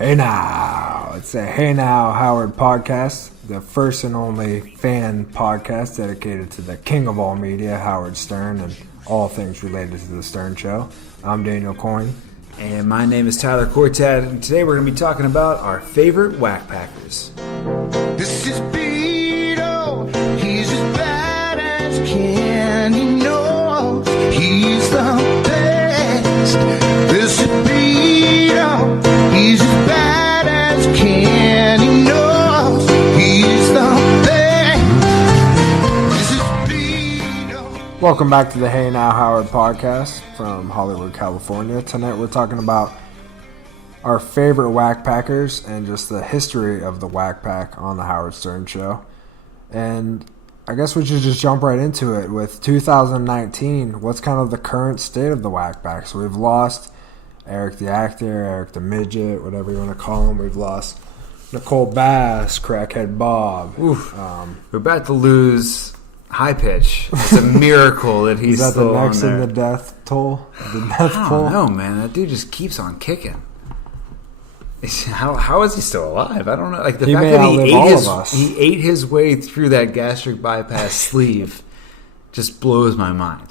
Hey now, it's a Hey Now Howard podcast, the first and only fan podcast dedicated to the king of all media, Howard Stern, and all things related to the Stern Show. I'm Daniel Coyne. And my name is Tyler Cortad, and today we're going to be talking about our favorite whack packers. This is Beto, he's as bad as can, he knows he's the best. This is Beto, he's as bad as can, he knows he's the best. This is Beto. Welcome back to the Hey Now Howard podcast from Hollywood, California. Tonight we're talking about our favorite whack packers and just the history of the whack pack on the Howard Stern Show. And I guess we should just jump right into it with 2019. What's kind of the current state of the whack pack? So we've lost Eric the Actor, Eric the Midget, whatever you want to call him. We've lost Nicole Bass, Crackhead Bob. We're about to lose High Pitch. It's a miracle that he's Is that still the next on there. in the death toll? The death I poll? don't know, man. That dude just keeps on kicking. How is he still alive? I don't know. Like the He fact may that outlive all of us. he ate his way through that gastric bypass sleeve just blows my mind.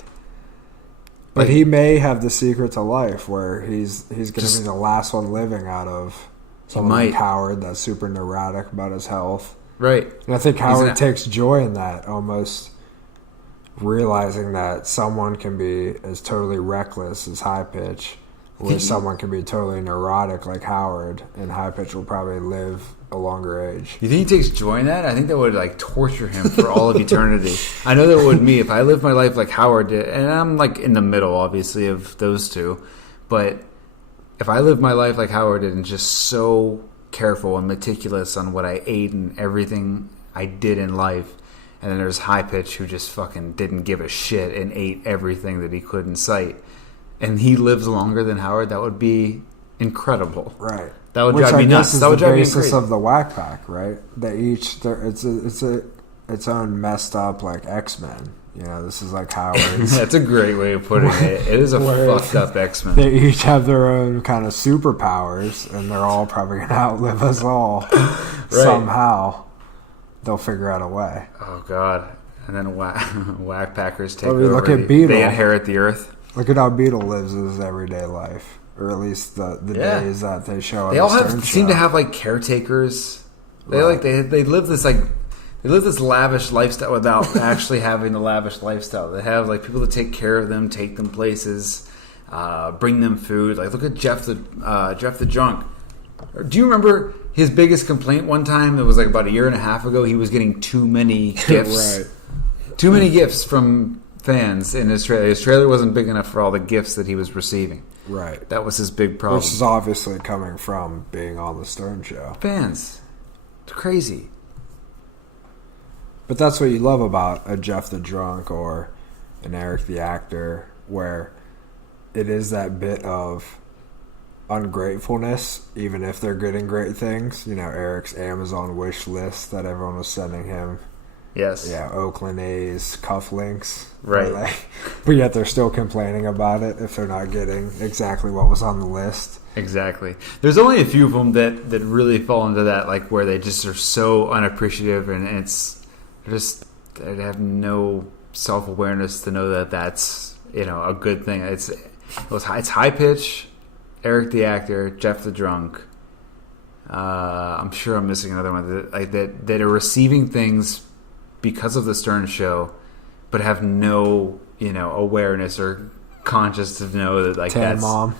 But Like, he may have the secret to life where he's going to Just- be the last one living out of someone might. like Howard that's super neurotic about his health. right. And I think Howard an- takes joy in that, almost realizing that someone can be as totally reckless as High Pitch, where someone can be totally neurotic like Howard, and High Pitch will probably live a longer age. You think he takes joy in that? I think that would like torture him for all of eternity. I know that would me if I lived my life like Howard did, and I'm like in the middle, obviously, of those two. But if I lived my life like Howard did and just so careful and meticulous on what I ate and everything I did in life, and then there's High Pitch who just fucking didn't give a shit and ate everything that he could in sight, and he lives longer than Howard, that would be incredible. Right. That would Which drive I me guess nuts. is That would the drive me basis crazy. of the whack pack, right? They each, it's its own messed up like X-Men. You know, this is like Howard's. That's a great way of putting it. It is a Where fucked up X-Men. They each have their own kind of superpowers, and they're all probably going to outlive us all somehow. They'll figure out a way. Oh God! And then whack packers take I mean, over. look at Beetle. They inherit the earth. Look at how Beetle lives his everyday life, or at least the Yeah. days that they show. On They all the Stern seem Show. to have like caretakers. They Right. they live this lavish lifestyle without actually having the lavish lifestyle. They have like people that take care of them, take them places, bring them food. Like look at Jeff the drunk. Do you remember his biggest complaint one time? It was like about a year and a half ago. He was getting too many gifts. Right. Too many gifts from fans in his trailer. His trailer wasn't big enough for all the gifts that he was receiving. Right. That was his big problem. Which is obviously coming from being on the Stern Show. Fans. It's crazy. But that's what you love about a Jeff the Drunk or an Eric the Actor, where it is that bit of ungratefulness, even if they're getting great things. You know, Eric's Amazon wish list that everyone was sending him. Yes. Yeah, Oakland A's cufflinks. Right. But yet they're still complaining about it if they're not getting exactly what was on the list. Exactly. There's only a few of them that really fall into that, like where they just are so unappreciative and they have no self-awareness to know that that's, you know, a good thing. It's High Pitch, Eric the Actor, Jeff the Drunk. I'm sure I'm missing another one that are receiving things because of the Stern Show, but have no, you know, awareness or conscious to know that like Tan that's Mom.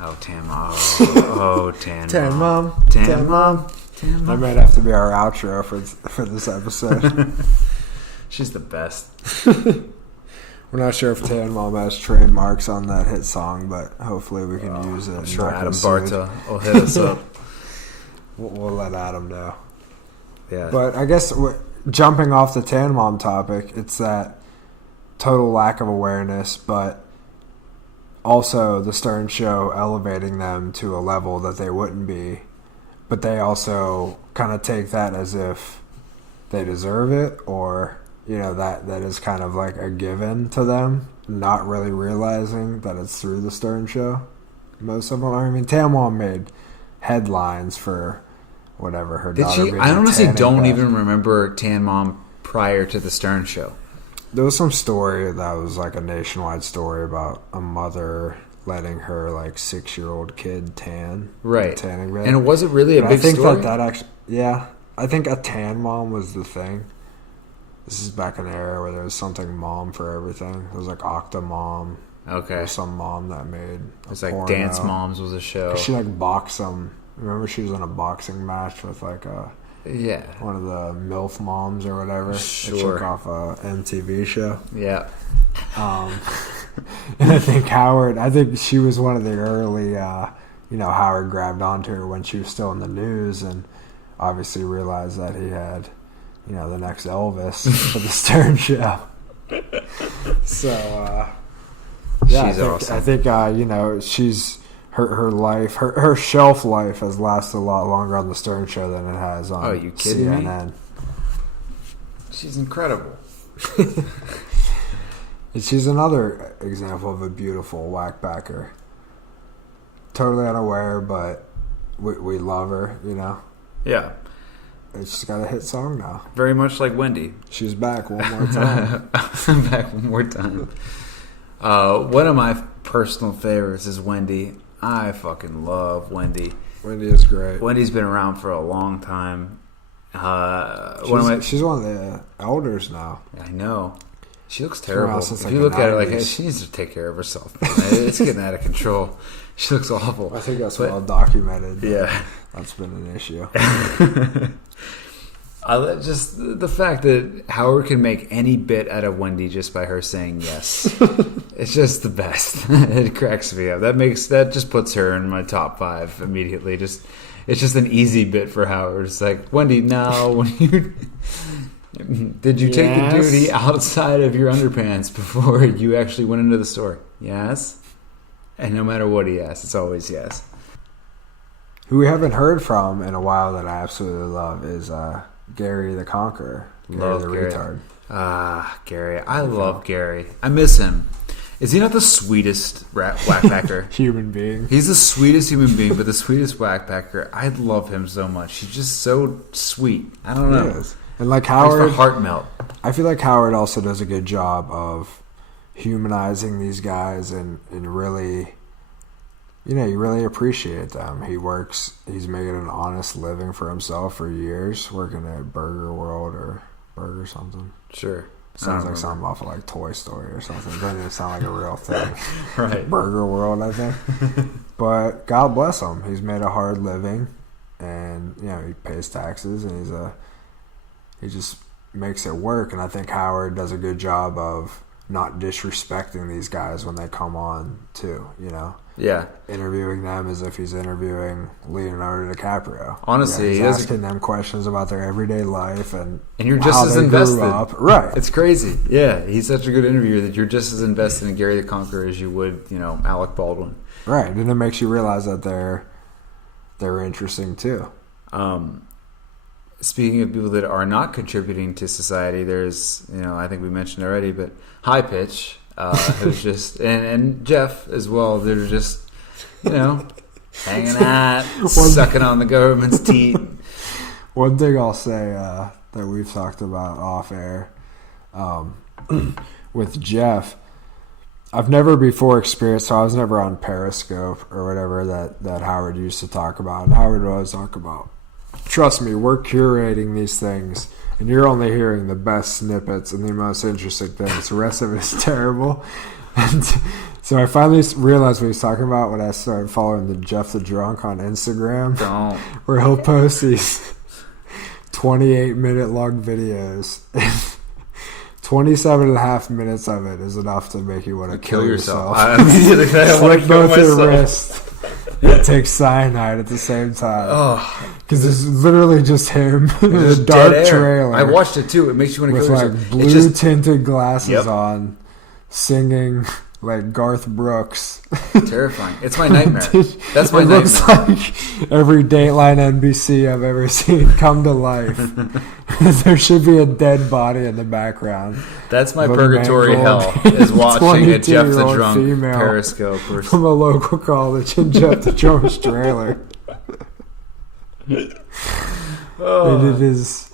Oh, Tan Mom. Oh, Tan Tan Mom. Mom. Tan Mom. Tan That Mom. might have to be our outro for this episode. She's the best. We're not sure if Tan Mom has trademarks on that hit song, but hopefully we can use it. I'm and sure not Adam get sued. Barta will hit us up. We'll let Adam know. Yeah. But I guess jumping off the Tan Mom topic, it's that total lack of awareness, but also the Stern Show elevating them to a level that they wouldn't be. But they also kind of take that as if they deserve it, or, you know, that is kind of like a given to them, not really realizing that it's through the Stern Show. Most of them, I mean, Tan Mom made headlines for whatever her Did daughter she? being I a honestly tanning don't bed. even remember Tan Mom prior to the Stern Show. There was some story that was like a nationwide story about a mother letting her like 6-year-old kid tan. Right. In a tanning bed. And was it really a But big I think story? that actually, yeah, I think a tan mom was the thing. This is back in the era where there was something mom for everything. There was like Octomom. Okay. Or some mom that made It was like Dance Moms was a show. She like boxed some. Remember, she was in a boxing match with like Yeah. one of the MILF moms or whatever. Sure. It took off a MTV show. Yeah. And I think Howard. I think she was one of the early. Howard grabbed onto her when she was still in the news, and obviously realized that he had, the next Elvis for the Stern Show. So. Yeah, She's awesome. I think she's her life, her shelf life has lasted a lot longer on the Stern Show than it has on you kidding me? CNN. She's incredible. And she's another example of a beautiful whackpacker. Totally unaware, but we love her. Yeah. And she's got a hit song now. Very much like Wendy. She's back one more time. I'm back one more time. One of my personal favorites is Wendy. I fucking love Wendy. Wendy is great. Wendy's been around for a long time. She's one of the elders now. I know. She looks terrible. since, If like, you the look at her like, 90s. hey, she needs to take care of herself. It's getting out of control. She looks awful. I think that's But- well documented. Yeah. That's been an issue. Just the fact that Howard can make any bit out of Wendy just by her saying yes. It's just the best. It cracks me up. That just puts her in my top 5 immediately. It's just an easy bit for Howard. It's like, Wendy, now did you take the Yes. duty outside of your underpants before you actually went into the store? Yes. And no matter what he asks, it's always yes. Who we haven't heard from in a while that I absolutely love is Gary the Conqueror. Love the Gary. retard. Gary. I love Gary. I miss him. Is he not the sweetest whackpacker? Human being. He's the sweetest human being, but the sweetest whackpacker. I love him so much. He's just so sweet. I don't know. He is. And like Makes my Howard, heart melt. I feel like Howard also does a good job of humanizing these guys and really, you really appreciate them. He's making an honest living for himself for years, working at Burger World or Burger something. Sure. Sounds like something off of like Toy Story or something. Doesn't even sound like a real thing. Right. Burger World, I think. But God bless him. He's made a hard living, and he pays taxes, and he just makes it work. And I think Howard does a good job of not disrespecting these guys when they come on too. Yeah. Interviewing them as if he's interviewing Leonardo DiCaprio. Honestly, he's he doesn't- asking them questions about their everyday life and you're just how as they grew invested. up. Right. It's crazy. Yeah. He's such a good interviewer that you're just as invested in Gary the Conqueror as you would, Alec Baldwin. Right, and it makes you realize that they're interesting too. Speaking of people that are not contributing to society, there's, I think we mentioned already, but High Pitch, who's just, and Jeff as well, they're just, hanging out, sucking on the government's teat. One thing I'll say that we've talked about off air with Jeff, I've never before experienced, so I was never on Periscope or whatever that Howard used to talk about. And Howard would always talk about, trust me, we're curating these things, and you're only hearing the best snippets and the most interesting things. The rest of it is terrible. And so I finally realized what he was talking about when I started following the Jeff the Drunk on Instagram, Don't. where he'll post these 28-minute long videos. 27 and a half minminutes of it is enough to make you want to kill yourself. I immediately said I want to Slit kill both your myself. wrists and take cyanide at the same time. Oh, Because it's literally just him in a just dark dead air. trailer I watched it too. It makes you want to with kill like yourself. blue It's just tinted glasses Yep. on, singing like Garth Brooks. terrifying. It's my nightmare. That's my It nightmare. looks like every Dateline NBC I've ever seen come to life. There should be a dead body in the background. That's my of a purgatory hell, mangled is watching a Jeff the 22-year-old Drunk female Periscope. Or from a local college in Jeff the Drunk's trailer. And it is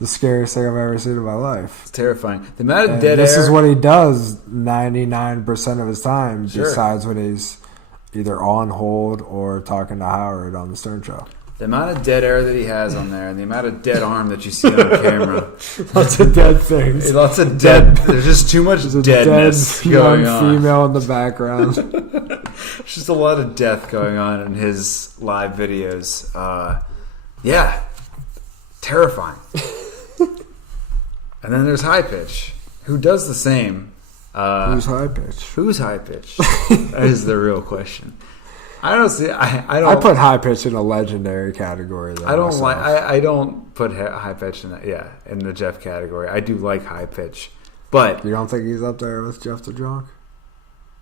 the scariest thing I've ever seen in my life. It's terrifying. The amount of And dead this air. is what he does 99% of his time, Sure. besides when he's either on hold or talking to Howard on the Stern Show. The amount of dead air that he has on there, and the amount of dead arm that you see on camera. Lots of dead things. Lots of dead. There's just too much There's a deadness dead going young on. female in the background. There's just a lot of death going on in his live videos. Yeah, terrifying. And then there's High Pitch, who does the same. Who's high pitch? Who's High Pitch? That is the real question. I don't see. I don't. I put high pitch in a legendary category. Though, I don't myself. like. I don't put High Pitch in that. Yeah, in the Jeff category. I do like High Pitch, but You don't think he's up there with Jeff the Drunk?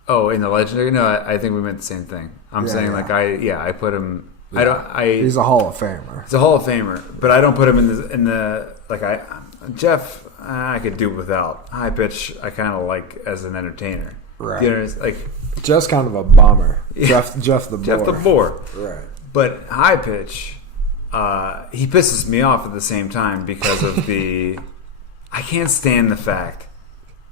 oh, in the legendary. No, I think we meant the same thing. I'm Yeah, saying yeah. like I put him. Yeah. I don't. He's a Hall of Famer. He's a Hall of Famer, but I don't put him in the like Jeff. I could do without High Pitch. I kind of like as an entertainer. Right. You know, it's like Jeff's kind of a bummer. Yeah. Jeff the Jeff Boar. the Boar. Right. But High Pitch, he pisses me off at the same time because of the. I can't stand the fact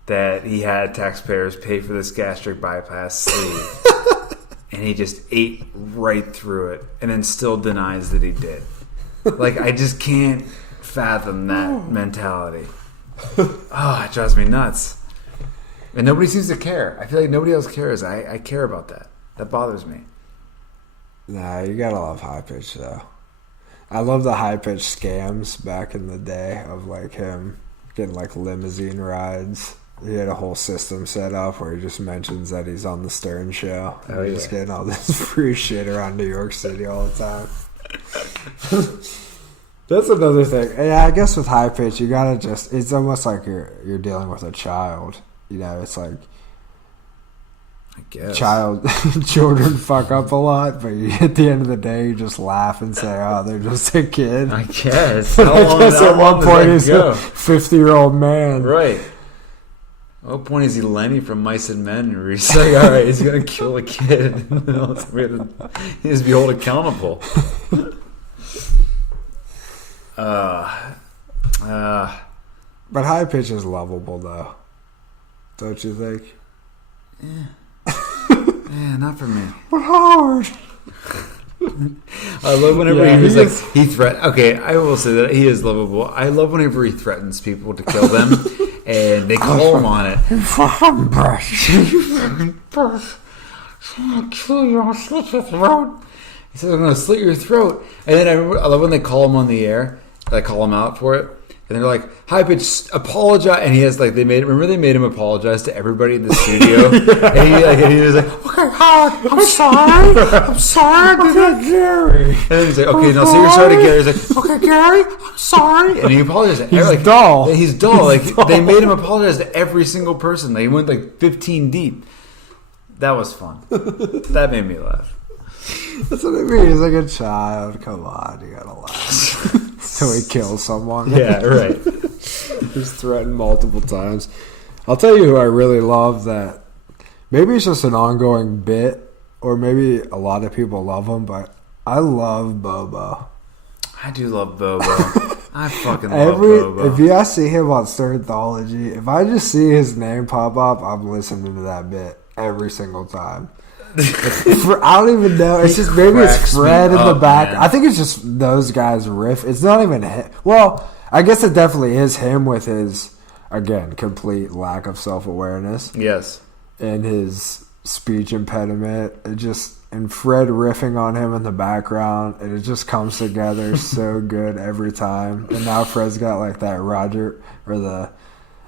that he had taxpayers pay for this gastric bypass sleeve, and he just ate right through it, and then still denies that he did. Like, I just can't fathom that mentality. Oh, it drives me nuts. And nobody seems to care. I feel like nobody else cares. I care about that. That bothers me. Nah, you gotta love high pitch though. I love the high pitch scams back in the day of like him getting like limousine rides. He had a whole system set up where he just mentions that he's on the Stern Show. And Oh, he's just yeah. getting all this free shit around New York City all the time. That's another thing. Yeah, I guess with high pitch, you gotta just—it's almost like you're dealing with a child. You know, it's like I guess. children fuck up a lot, but at the end of the day, you just laugh and say, "Oh, they're just a kid." I guess. I guess how at long one does point that he's go? a 50-year-old man. Right. At what point is he Lenny from Mice and Men? Where he's like, all right, he's going to kill a kid. He has to be held accountable. But high pitch is lovable, though. Don't you think? Yeah, not for me. But Howard. I love whenever Yeah, he was he like, he threat. Okay, I will say that he is lovable. I love whenever he threatens people to kill them, and they call him on it. Fucking brush. I'm gonna kill you. I'll slit your throat. He says, I'm gonna slit your throat. And then I love when they call him on the air. They call him out for it, and they're like, "High pitch, apologize." And he has like they made him apologize to everybody in the studio. and he was like, "Okay, Howard, I'm sorry. I'm sorry." Okay, Gary. And then he's like, "Okay, now say you're sorry to Gary." He's like, "Okay, Gary, I'm sorry." And he apologized. He's dull. Yeah, he's dull. He's dull. They made him apologize to every single person. They went like 15 deep. That was fun. That made me laugh. That's what I mean. He's like a child. Come on, you gotta laugh. So he kills someone. Yeah, right. He's threatened multiple times. I'll tell you who I really love that maybe it's just an ongoing bit, or maybe a lot of people love him, but I love Bobo. I do love Bobo. I fucking love Bobo. If you see him on Sternthology, if I just see his name pop up, I'm listening to that bit every single time. I don't even know. It's just maybe it's cracks me Fred in the up, back. man. I think it's just those guys riff. It's not even him. Well, I guess it definitely is him with his, again, complete lack of self-awareness Yes. and his speech impediment. And Fred riffing on him in the background, and it just comes together so good every time. And now Fred's got like that Roger or the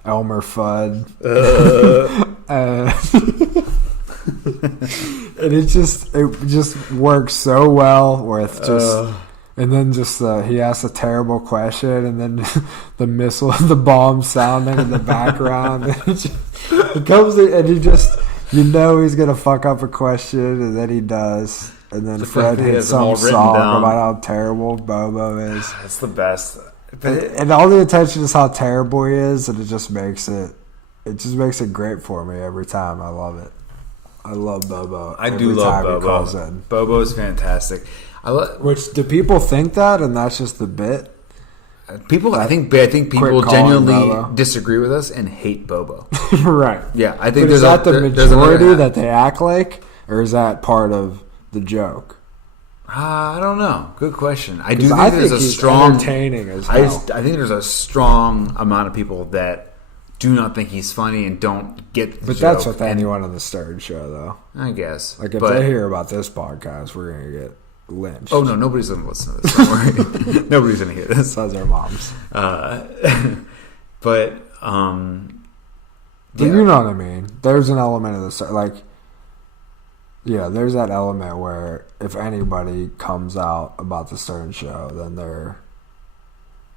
Elmer Fudd. And it just works so well with just and then just he asks a terrible question, and then the bomb sounding in the background. It comes and you know he's gonna fuck up a question, and then he does, and then The Fred fact that he hits has them all some written song down. about how terrible Bobo is, That's the best. But and all the attention is how terrible he is, and it just makes it great for me every time. I love it. I love Bobo. I Every do love time he calls Bobo. in. Bobo is fantastic. Which do people think that, and that's just the bit? People, I think people Quick genuinely Bobo. disagree with us and hate Bobo. Right. Yeah, I think But is there's that the there's another majority half. that they act like, or is that part of the joke? I don't know. Good question. I do 'Cause think I there's think a he's strong. entertaining as I hell. think there's a strong amount of people that do not think he's funny and don't get the But joke. that's with and anyone on the Stern Show, though. I guess. Like, if But- they hear about this podcast, we're going to get lynched. Oh no, nobody's gonna listen to this. Don't worry. Nobody's gonna hear this. Besides our moms. But But you know what I mean. There's an element of the like, yeah, there's that element where if anybody comes out about the Stern Show, then they're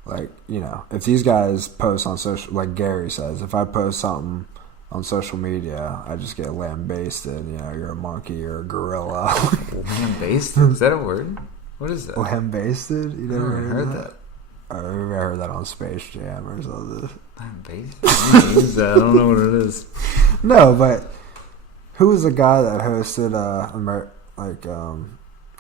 like, you know, if these guys post on social, like Gary says, if I post something on social media, I just get lambasted. You know, you're a monkey, you're a gorilla. Lambasted? Is that a word? What is that? Lambasted? You I never never heard that. I heard that on Space Jam or something. Lambasted? What is that? I don't know what it is. No, but who was the guy that hosted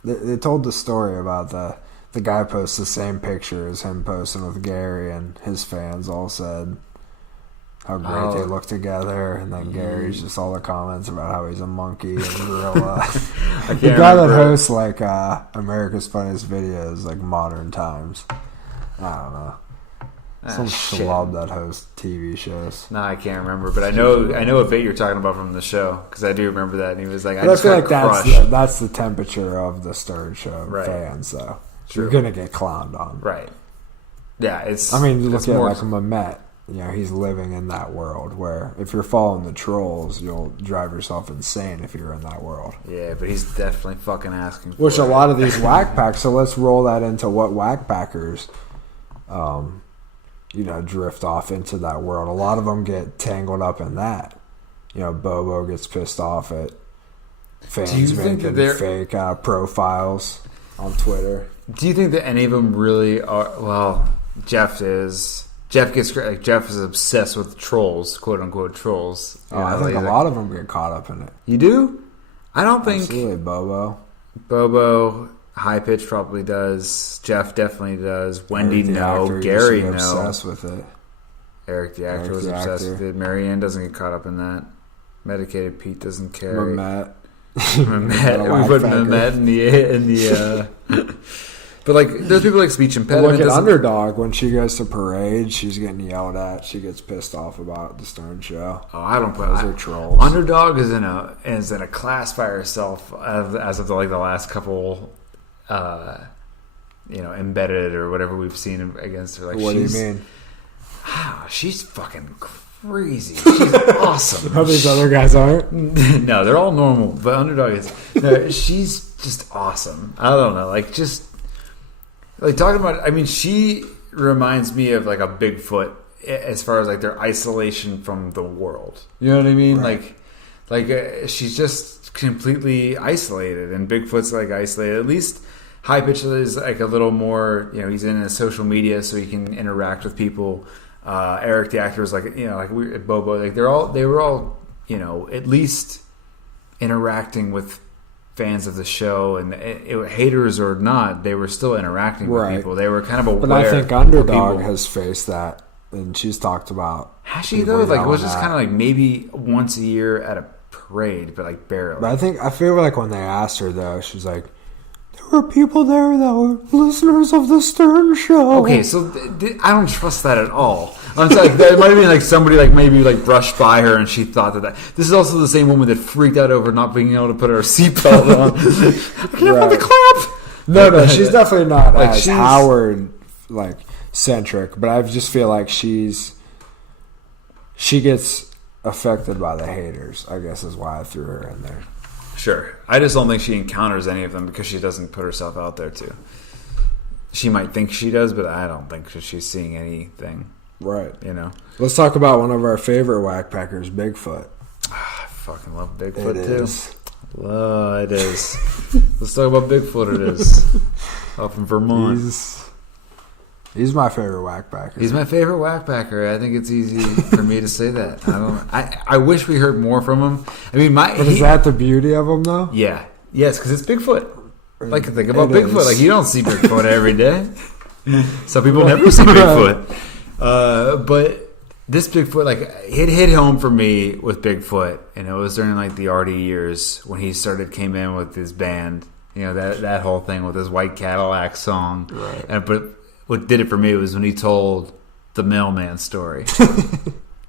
they told the story about the guy posts the same picture as him posting with Gary, and his fans all said how great they look together, and then Gary's just all the comments about how he's a monkey and gorilla. The guy that hosts like America's Funniest Videos, like Modern Times. I don't know. Some schlub that hosts TV shows. No, I can't remember, but I know a bit you're talking about from the show because I do remember that. And he was like, But I feel like crushed. that's the temperature of the Stern Show fans, so True. you're gonna get clowned on. Right. Yeah, it's. I mean, you look it's at more, like Mehmet. You know, he's living in that world where if you're following the trolls, you'll drive yourself insane if you're in that world. Yeah, but he's definitely fucking asking for Which it. a lot of these whack packs. So let's roll that into what whack packers, drift off into that world. A lot of them get tangled up in that. You know, Bobo gets pissed off at fans making fake profiles on Twitter. Do you think that any of them really are? Well, Jeff is. Jeff is obsessed with trolls, quote unquote trolls. I think a lot of them get caught up in it. You do? I don't think. Absolutely, Bobo, High Pitch probably does. Jeff definitely does. Wendy, Eric the no. actor Gary, used to be no. obsessed with it. Eric the actor was obsessed with it. Marianne doesn't get caught up in that. Medicated Pete doesn't care. Mehmet. Mehmet. We put Mehmet in the. But like, there's people like speech impediment. Look at Underdog. When she goes to parade, she's getting yelled at. She gets pissed off about the Stern Show. Oh, I don't put those are trolls. Underdog is in a class by herself as of the last couple, embedded or whatever we've seen against her. Like, what do you mean? She's fucking crazy. She's awesome. How these other guys aren't? No, they're all normal, but Underdog is. No, she's just awesome. I don't know, talking about. I mean, she reminds me of like a Bigfoot as far as like their isolation from the world. You know what I mean? Right. She's just completely isolated, and Bigfoot's like isolated. At least High Pitch is like a little more. You know, he's in his social media, so he can interact with people. Eric the actor is Bobo. Like they were all at least interacting with fans of the show, and haters or not, they were still interacting with people. They were kind of aware. But I think Underdog has faced that, and she's talked about. Has she though? Like it was just kind of like maybe once a year at a parade, but like barely. But I feel like when they asked her though, she was like, "There were people there that were listeners of the Stern Show." Okay, so I don't trust that at all. I'm sorry, that might have been like somebody maybe brushed by her and she thought that. This is also the same woman that freaked out over not being able to put her seatbelt on. I can't find the clap. No, she's definitely not as Howard centric, but I just feel like she gets affected by the haters. I guess is why I threw her in there. Sure, I just don't think she encounters any of them because she doesn't put herself out there too. She might think she does, but I don't think she's seeing anything. Right. Let's talk about one of our favorite whack packers, Bigfoot. I fucking love Bigfoot It too. is. It is. Let's talk about Bigfoot. It is up in Vermont. He's my favorite whackpacker. He's my favorite whackpacker. I think it's easy for me to say that. I wish we heard more from him. I mean, is that the beauty of him, though? Yeah. Yes, because it's Bigfoot. Like, think about Bigfoot. Like, you don't see Bigfoot every day. Some people never see Bigfoot. But this Bigfoot, like, it hit home for me with Bigfoot. And it was during, like, the Artie years when he came in with his band. You know, that whole thing with his White Cadillac song. Right. But what did it for me was when he told the mailman story.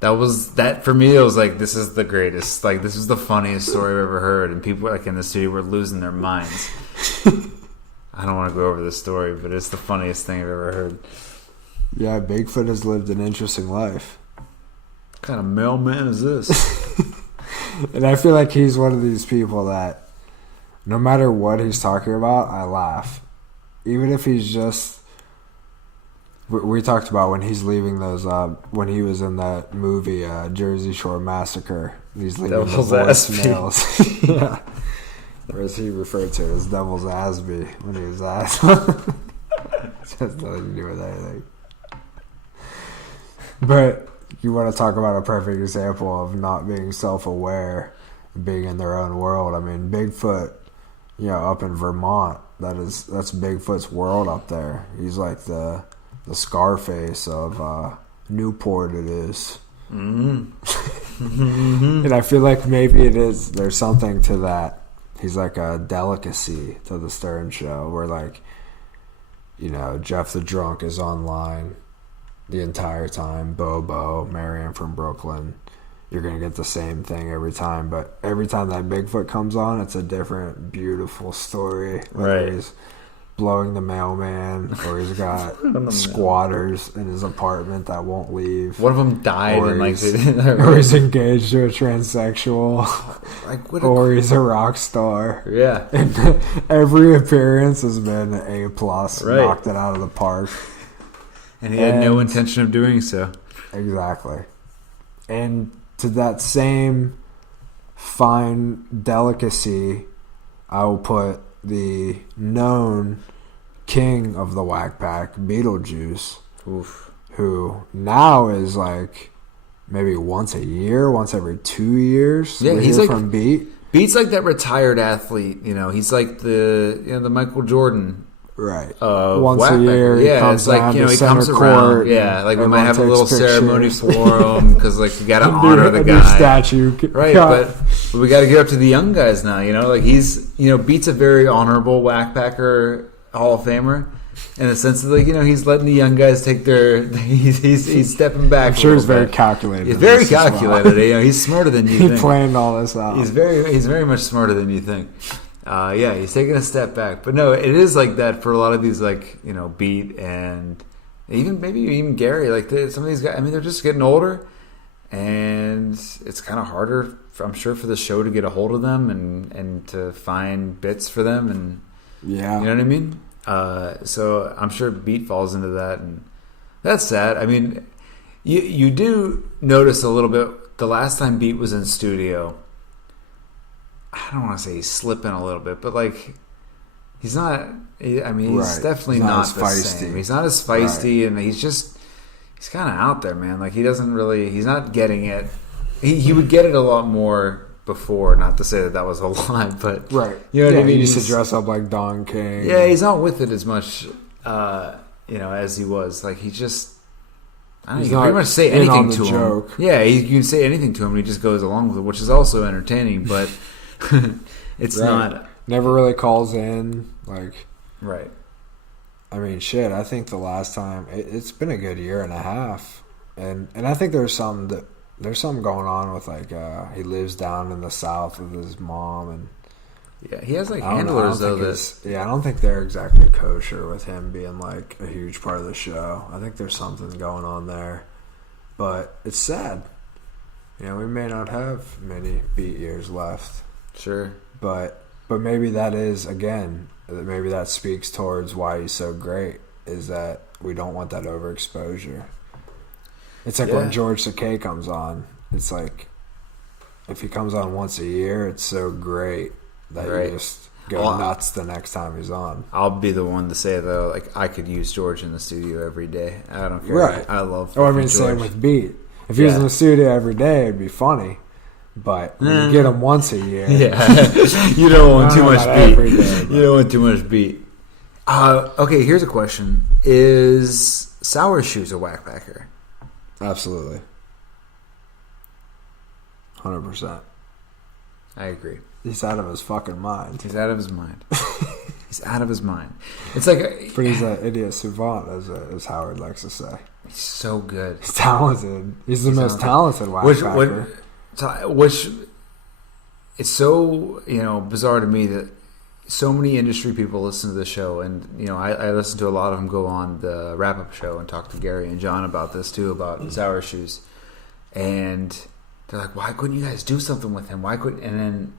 That for me, it was like, this is the greatest. Like, this is the funniest story I've ever heard. And people, like, in the studio were losing their minds. I don't want to go over the story, but it's the funniest thing I've ever heard. Yeah, Bigfoot has lived an interesting life. What kind of mailman is this? And I feel like he's one of these people that no matter what he's talking about, I laugh. Even if he's just... We talked about when he's leaving those... when he was in that movie, Jersey Shore Massacre. He's leaving the voicemails. Yeah. Or as he referred to it as Devil's Asby when he was asked. Just nothing to do with anything. But you want to talk about a perfect example of not being self-aware, being in their own world. I mean, Bigfoot, up in Vermont, that's Bigfoot's world up there. He's like the Scarface of Newport. It is. Mm-hmm. And I feel like maybe there's something to that. He's like a delicacy to the Stern Show where, like, Jeff the Drunk is online the entire time. Bobo, Marianne from Brooklyn. You're going to get the same thing every time. But every time that Bigfoot comes on, it's a different, beautiful story. Whether he's blowing the mailman or he's got squatters in his apartment that won't leave. One of them died. Or he's engaged to a transsexual. Or he's a rock star. Yeah. And every appearance has been an A+. Knocked it out of the park. And he had no intention of doing so. Exactly. And to that same fine delicacy, I will put the known king of the whack pack, Beetlejuice, who now is like maybe once a year, once every 2 years. Yeah, he's like from Beat. Beat's like that retired athlete. He's like the Michael Jordan. Right. Once a year, yeah, comes it's like, down he to comes court. around. Yeah, like we might have a little pictures. ceremony for him because, like, you got to honor the guy. Statue. Right, but we got to get up to the young guys now. Like, he's, Beat's a very honorable whackpacker Hall of Famer in the sense that, like, he's letting the young guys take their. He's stepping back. I'm sure he's very calculated. He's very calculated. He's smarter than you think. He planned all this out. He's very much smarter than you think. He's taking a step back, but no, it is like that for a lot of these, like, Beat and even Gary. Like, some of these guys, I mean, they're just getting older, and it's kind of harder, I'm sure, for the show to get a hold of them and to find bits for them, and you know what I mean. So I'm sure Beat falls into that, and that's sad. I mean, you do notice a little bit the last time Beat was in studio. I don't want to say he's slipping a little bit, but, like, he's not. I mean, he's definitely not the same. He's not as feisty, and he's kind of out there, man. Like, he's not getting it. He would get it a lot more before. Not to say that was a lie, but you know what I mean. He used to dress up like Don King. Yeah, he's not with it as much, as he was. Like, he just. I don't know, you can pretty much say anything to him. Yeah, you can say anything to him, and he just goes along with it, which is also entertaining, but. It's not. Never really calls in, like. Right. I mean, shit. I think the last time it's been a good year and a half, and I think there's something going on with, like, he lives down in the South with his mom, and yeah, he has, like, handlers though. I don't think they're exactly kosher with him being, like, a huge part of the show. I think there's something going on there, but it's sad. We may not have many Beat years left. Sure. But maybe that is, again, maybe that speaks towards why he's so great, is that we don't want that overexposure. It's like when George Takei comes on, it's like, if he comes on once a year, it's so great that you just... go nuts the next time he's on. I'll be the one to say though, like I could use George in the studio every day. I don't care. Right. I love. Oh, I mean, George. same with Beat. If he was in the studio every day, it'd be funny. But when you get him once a year, you don't want too much beat. Day, you don't want too much beat. Okay, here's a question: is Sour Shoes a whack packer? Absolutely, 100%. I agree. He's out of his fucking mind. He's out of his mind. He's out of his mind. It's like, but he's an idiot savant, as Howard likes to say. He's so good. He's talented. He's the most talented whack packer. Which it's so bizarre to me that so many industry people listen to the show, and I listen to a lot of them go on the wrap up show and talk to Gary and John about this too, about Sour Shoes, and they're like, why couldn't you guys do something with him? Why couldn't? And then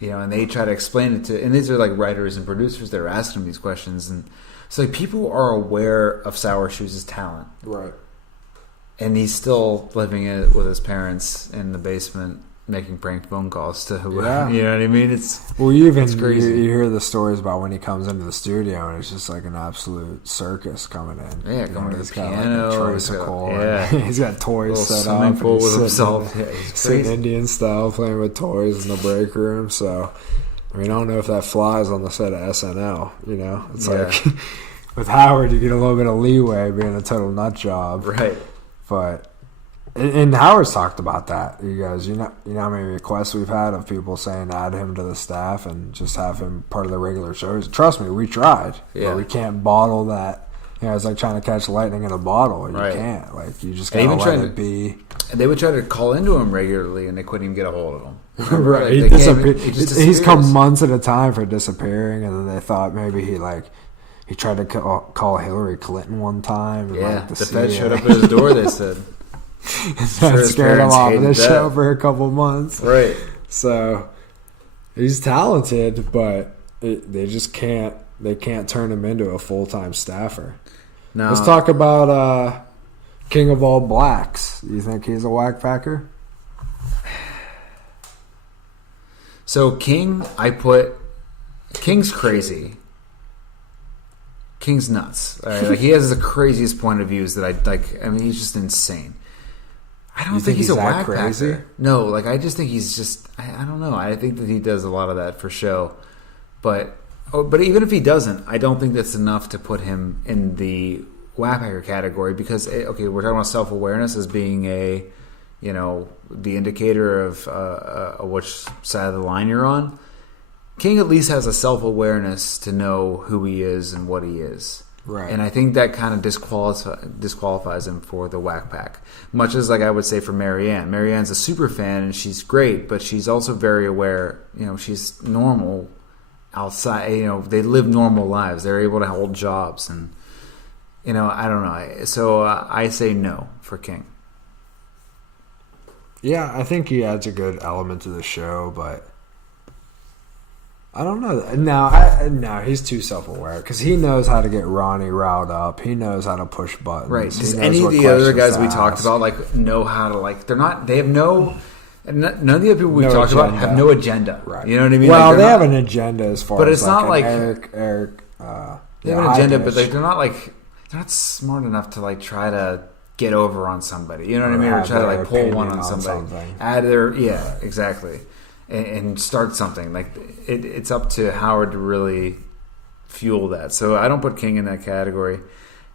and they try to explain it to, and these are like writers and producers that are asking them these questions, and it's like people are aware of Sour Shoes' talent, right? And he's still living it with his parents in the basement, making prank phone calls to whoever. Yeah. You know what I mean? It's crazy. You hear the stories about when he comes into the studio, and it's just like an absolute circus coming in. Yeah, going to the Got piano. like a tricycle. He's got toys set up. Swimming pool with himself. Sitting Indian style, playing with toys in the break room. So, I mean, I don't know if that flies on the set of SNL. It's like with Howard, you get a little bit of leeway being a total nut job, right? But and Howard's talked about that. You guys, you know how many requests we've had of people saying add him to the staff and just have him part of the regular shows. Trust me, we tried. Yeah. But we can't bottle that. It's like trying to catch lightning in a bottle. You can't. Like, you just gotta let it be. And they would try to call into him regularly, and they couldn't even get a hold of him. Right. Like He's come months at a time for disappearing, and then they thought maybe he tried to call Hillary Clinton one time. And the Fed showed up at his door, they said. That scared him off of the show for a couple months. Right. So, he's talented, but they just can't turn him into a full-time staffer. No. Let's talk about King of All Blacks. You think he's a whack packer? So, King's crazy. King's nuts. Right? Like, he has the craziest point of views that he's just insane. I don't think he's a whack packer. No, I just think he's just. I don't know. I think that he does a lot of that for show, but even if he doesn't, I don't think that's enough to put him in the whack packer category because we're talking about self awareness as being the indicator of which side of the line you're on. King at least has a self awareness to know who he is and what he is. Right. And I think that kind of disqualifies him for the whack pack. Much as I would say for Marianne. Marianne's a super fan and she's great, but she's also very aware, she's normal outside, they live normal lives. They're able to hold jobs and, I don't know. So I say no for King. Yeah, I think he adds a good element to the show, but I don't know. No, he's too self-aware because he knows how to get Ronnie riled up. He knows how to push buttons. Right. Does any of the other guys we talked about know how to they're not? They have no. None of the other people we talked about have no agenda. Right. You know what I mean? Well, they have an agenda as far as. But it's not like Eric. They have an agenda, but they're not smart enough to try to get over on somebody. You know what I mean? Or try to pull one on somebody. Add their exactly. And start something. It's up to Howard to really fuel that. So I don't put King in that category.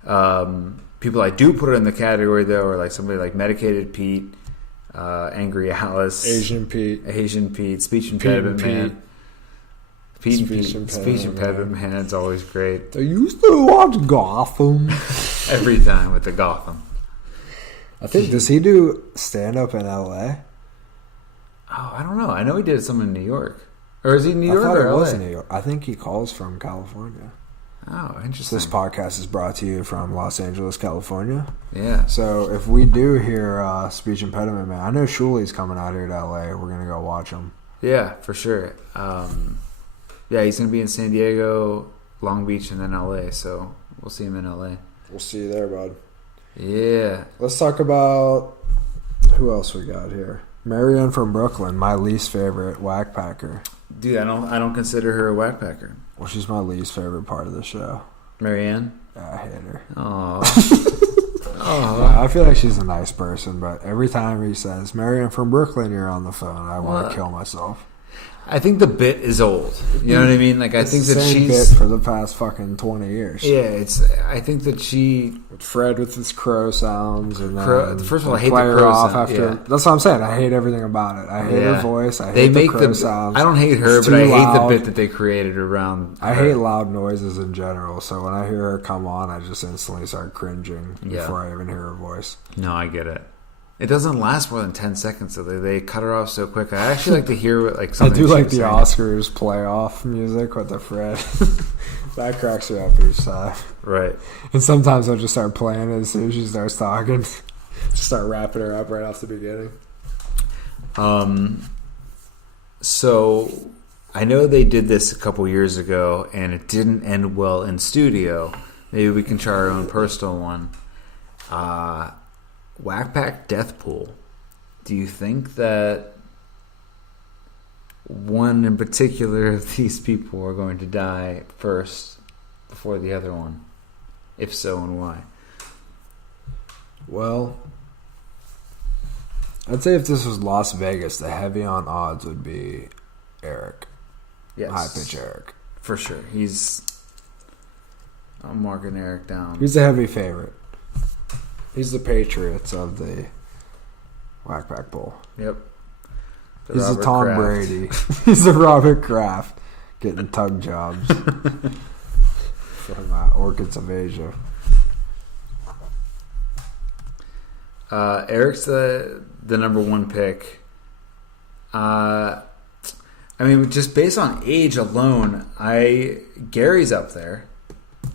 People I do put in the category though are somebody like Medicated Pete, Angry Alice, Asian Pete, Speech Impediment Man. Speech Impediment Man. It's always great. They used to watch Gotham every time with the Gotham. I think does he do stand up in LA? Oh, I don't know. I know he did some in New York. Or is he New York or it LA? Was New York. I think he calls from California. Oh, interesting. This podcast is brought to you from Los Angeles, California. Yeah. So if we do hear Speech Impediment Man, I know Shuli's coming out here to LA. We're going to go watch him. Yeah, for sure. He's going to be in San Diego, Long Beach, and then LA. So we'll see him in LA. We'll see you there, bud. Yeah. Let's talk about who else we got here. Marianne from Brooklyn, my least favorite whack packer. Dude, I don't consider her a whackpacker. Well, she's my least favorite part of the show. Marianne? Yeah, I hate her. Oh. I feel like she's a nice person, but every time he says, Marianne from Brooklyn, you're on the phone, I want to kill myself. I think the bit is old. You know what I mean? Like, I think the that same she's bit for the past fucking 20 years. Yeah, I think that she. Fred with his crow sounds, and then first of all, I hate the play her crow off sound. after. Yeah. That's what I'm saying. I hate everything about it. I hate her voice. I hate the crow sounds. I don't hate her, It's but I too hate loud. the bit that they created around. I hate loud noises in general. So when I hear her come on, I just instantly start cringing before I even hear her voice. No, I get it. It doesn't last more than 10 seconds, so they cut her off so quick. I actually like to hear like I something. do like the saying. Oscars playoff music with the Fred. That cracks me up each time. Right. And sometimes I'll just start playing it as soon as she starts talking. Just start wrapping her up right off the beginning. So I know they did this a couple years ago, and it didn't end well in studio. Maybe we can try our own personal one. Whackpack Death Pool. Do you think that one in particular of these people are going to die first before the other one? If so, and why? Well, I'd say if this was Las Vegas, the heavy on odds would be Eric. Yes. High pitch Eric. For sure. I'm marking Eric down. He's a heavy favorite. He's the Patriots of the Whackpack Bowl. Yep. He's Robert the Tom Kraft. Brady. He's the Robert Kraft getting tug jobs from Orchids of Asia. Eric's the number one pick. I mean, just based on age alone, Gary's up there.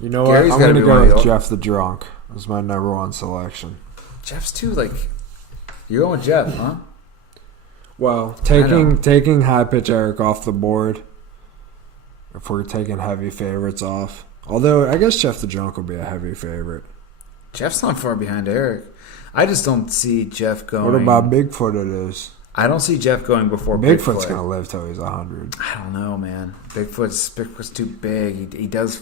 You know Gary's what? I'm gotta going to be one go of with the- Jeff the Drunk. That's my number one selection. Jeff's too you're going with Jeff, huh? Well, taking high pitch Eric off the board, if we're taking heavy favorites off, although I guess Jeff the Drunk will be a heavy favorite. Jeff's not far behind Eric. I just don't see Jeff going. What about Bigfoot? It is. I don't see Jeff going before Bigfoot's Bigfoot. going to live till he's 100. I don't know, man. Bigfoot's too big. He does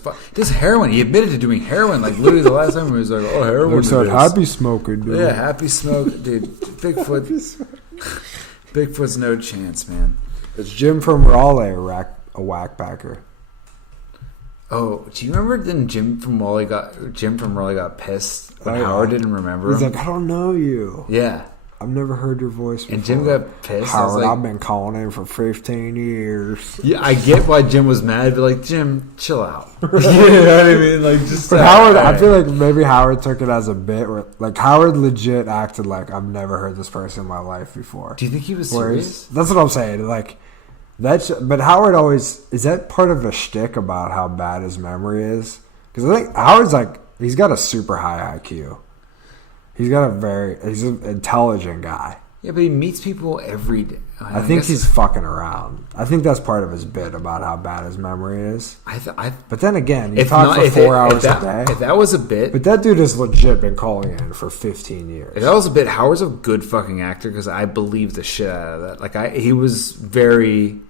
heroin. He admitted to doing heroin. Like literally the last time he was like, "Oh, heroin." Looks it like is." happy smoking, dude. Yeah, happy smoke, dude. Bigfoot's no chance, man. Is Jim from Raleigh a whackpacker? Oh, do you remember then Jim from Raleigh got pissed when Oh, yeah. Howard didn't remember He's him? like, I don't know you. Yeah. I've never heard your voice before. And Jim got pissed. I was Howard, like- I've been calling him for 15 years. Yeah, I get why Jim was mad, but like, Jim, chill out. You know what I mean? Like, just. But Howard, I feel like maybe Howard took it as a bit. Where, like, Howard legit acted like, I've never heard this person in my life before. Do you think he was Whereas- serious? That's what I'm saying. Like, but Howard always, is that part of a shtick about how bad his memory is? Because I think Howard's like, he's got a super high IQ. He's an intelligent guy. Yeah, but he meets people every day. I think he's fucking around. I think that's part of his bit about how bad his memory is. But then again, you talk for 4 hours a day. If that was a bit, But that dude has legit been calling in for 15 years. if that was a bit, Howard's a good fucking actor because I believe the shit out of that. Like, he was very I think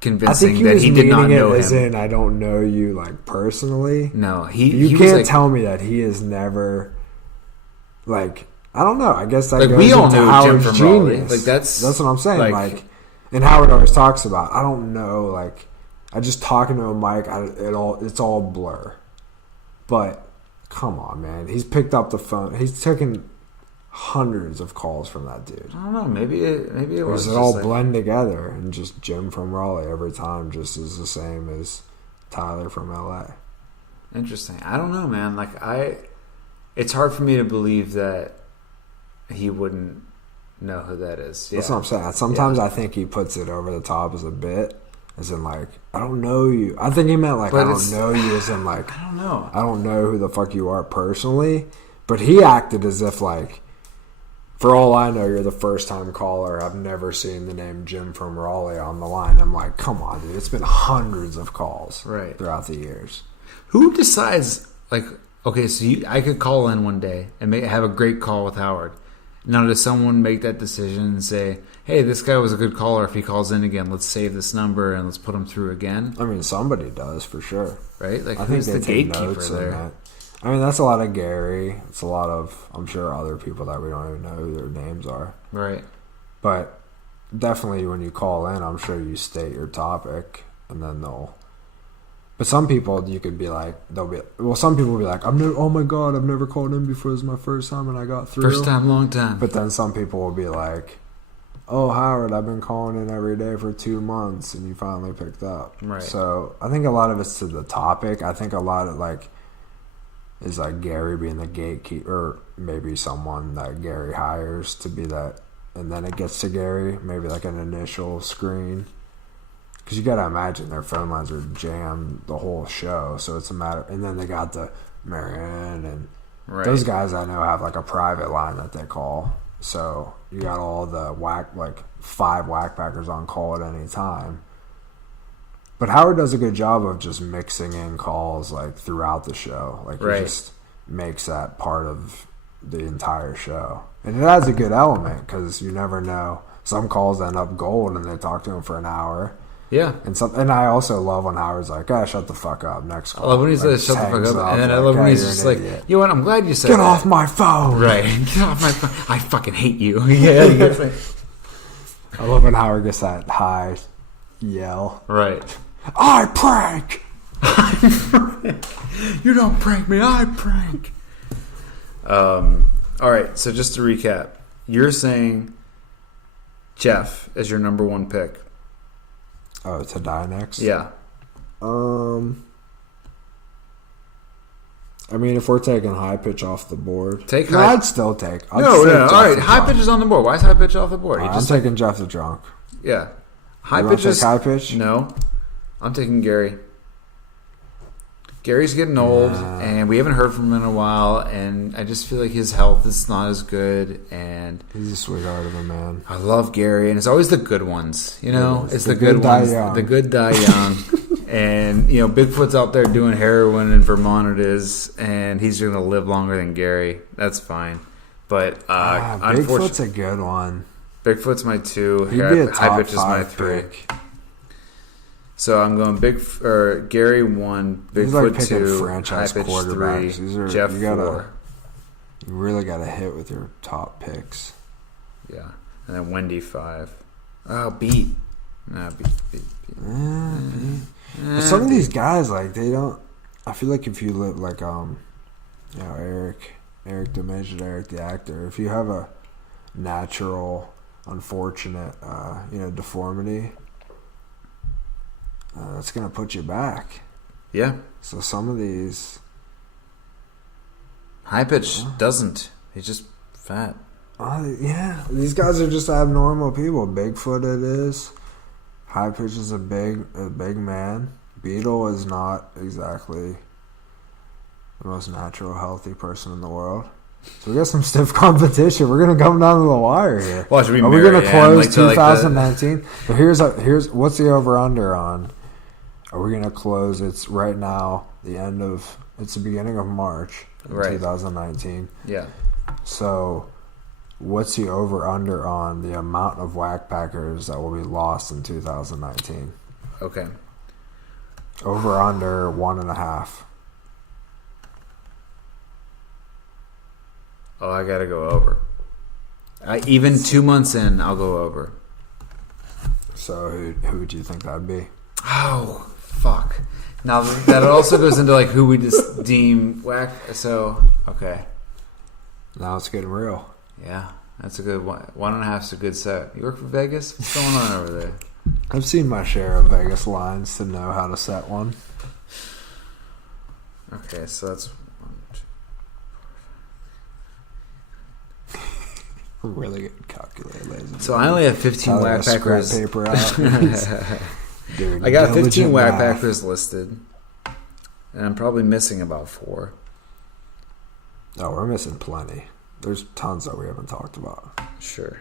convincing he that was he did not meaning know it as him. in, I don't know you, like, personally. No, You he was can't like, tell me that he is never, like, I don't know. I guess that Like, goes we all into knew Jim Howard's from Raleigh. genius. Like, that's what I'm saying. like- Like, and Howard always talks about, I don't know, like, I just talking to a mic, it's all blur. But come on, man. He's picked up the phone. He's taken hundreds of calls from that dude. I don't know. Maybe it Or was does it just all like, blend together and just Jim from Raleigh every time just is the same as Tyler from LA? Interesting. I don't know, man. Like, it's hard for me to believe that he wouldn't know who that is. That's Yeah. what I'm saying. Sometimes I think he puts it over the top as a bit, as in like, I don't know you. I think he meant like, But I it's- don't know you, as in like, I don't know. I don't know who the fuck you are personally. But he acted as if like, for all I know, you're the first time caller. I've never seen the name Jim from Raleigh on the line. I'm like, come on, dude. It's been hundreds of calls Right. throughout the years. Who decides? Like, okay, so I could call in one day and have a great call with Howard, Now, does someone make that decision and say, hey, this guy was a good caller. If he calls in again, let's save this number and let's put him through again? I mean, somebody does for sure. Right? Like, I think who's they the take gatekeeper notes in there? that. I mean, that's a lot of Gary. It's a lot of, I'm sure, other people that we don't even know who their names are. Right. But definitely when you call in, I'm sure you state your topic, and then they'll... But some people, you could be like, some people will be like, oh my God, I've never called in before. This is my first time and I got through. First time, long time. But then some people will be like, oh, Howard, I've been calling in every day for 2 months and you finally picked up. Right. So I think a lot of it's to the topic. I think a lot of is Gary being the gatekeeper, or maybe someone that Gary hires to be that, and then it gets to Gary, maybe like an initial screen. Because you got to imagine their phone lines are jammed the whole show, so it's a matter. And then they got the Marianne and those guys I know have like a private line that they call. So you got all the 5 whack packers on call at any time. But Howard does a good job of just mixing in calls like throughout the show. Like he just makes that part of the entire show, and it adds a good element because you never know. Some calls end up gold, and they talk to him for an hour. Yeah. And I also love when Howard's like, shut the fuck up, next call. I love when he says, shut the fuck up. And then I love when he's just like, you know what, I'm glad you said that. Get off my phone. Right. Get off my phone. I fucking hate you. Yeah. I love when Howard gets that high yell. Right. I prank. You don't prank me, I prank. All right, so just to recap, you're saying Jeff is your number 1 pick. Oh, to die next? Yeah. I mean, if we're taking high pitch off the board, I'd still take. No. All right, high pitch is on the board. Why is high pitch off the board? I'm taking Jeff the Drunk. Yeah, high pitch is high pitch. No, I'm taking Gary. Gary's getting old, and we haven't heard from him in a while, and I just feel like his health is not as good, and he's a sweetheart of a man. I love Gary, and it's always the good ones, you know? It's the good ones. The good die young. And, you know, Bigfoot's out there doing heroin in Vermont it is, and he's going to live longer than Gary. That's fine. But Bigfoot's a good one. Bigfoot's my 2. He'd be a top high pitch is my 3. Pick. So I'm going Gary 1, Bigfoot 2, franchise high pitch quarterbacks. 3, Jeff 4. You really got to hit with your top picks. Yeah, and then Wendy 5. Oh, beat. Nah, beat. Some of these guys, like, they don't. I feel like if you live like Eric the Midget, Eric the actor. If you have a natural, unfortunate, deformity. That's going to put you back. Yeah. So some of these... High pitch doesn't. He's just fat. Yeah. These guys are just abnormal people. Bigfoot it is. High pitch is a big man. Beetle is not exactly the most natural, healthy person in the world. So we got some stiff competition. We're going to come down to the wire here. Well, are we going to close 2019? So here's what's the over-under on... Are we going to close? It's right now it's the beginning of March in 2019. Yeah. So what's the over-under on the amount of whack packers that will be lost in 2019? Okay. Over-under 1.5. Oh, I got to go over. Even 2 months in, I'll go over. So who do you think that'd be? Oh, fuck. Now, that also goes into, like, who we just deem whack. So, okay. Now it's getting real. Yeah, that's a good one. 1.5 is a good set. You work for Vegas? What's going on over there? I've seen my share of Vegas lines to know how to set one. Okay, so that's 1, 2, 4, 5. Really good calculator, ladies. So I only have 15 whack packers. Paper out. I got 15 whack packers listed, and I'm probably missing about 4. Oh, we're missing plenty. There's tons that we haven't talked about. Sure.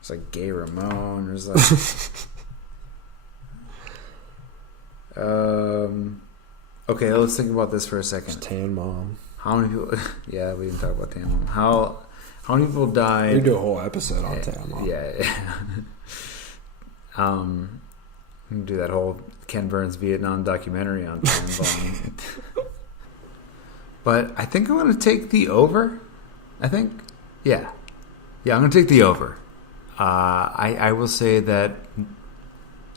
There's like Gay Ramon. There's like okay, let's think about this for a second. Tan Mom. How many people? Yeah, we didn't talk about Tan Mom. How many people died? We do a whole episode on Tam. Yeah. We can do that whole Ken Burns Vietnam documentary on Tam Bone. But I think I'm going to take the over. I think. Yeah, I'm going to take the over. I will say that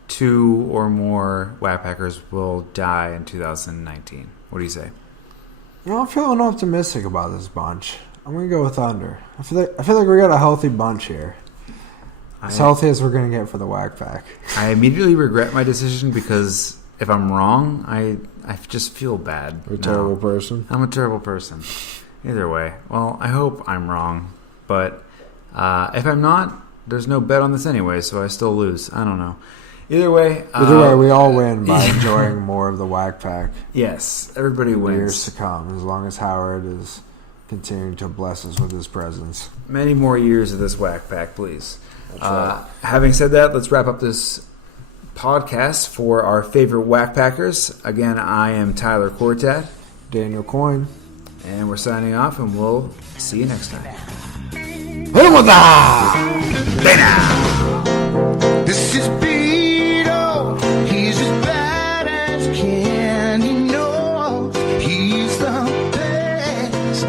2 or more whackpackers will die in 2019. What do you say? I'm feeling optimistic about this bunch. I'm going to go with under. I feel like we got a healthy bunch here. As healthy as we're going to get for the whack pack. I immediately regret my decision because if I'm wrong, I just feel bad. You're a terrible person? I'm a terrible person. Either way. Well, I hope I'm wrong. But if I'm not, there's no bet on this anyway, so I still lose. I don't know. Either way, we all win by enjoying more of the whack pack. Yes, everybody wins. Years to come, as long as Howard is continuing to bless us with his presence. Many more years of this whack pack, please. Right. Having said that, let's wrap up this podcast for our favorite whack packers. Again, I am Tyler Cortat. Daniel Coyne. And we're signing off, and we'll see you next time. This is Beto. He's as bad as can. He knows he's the best.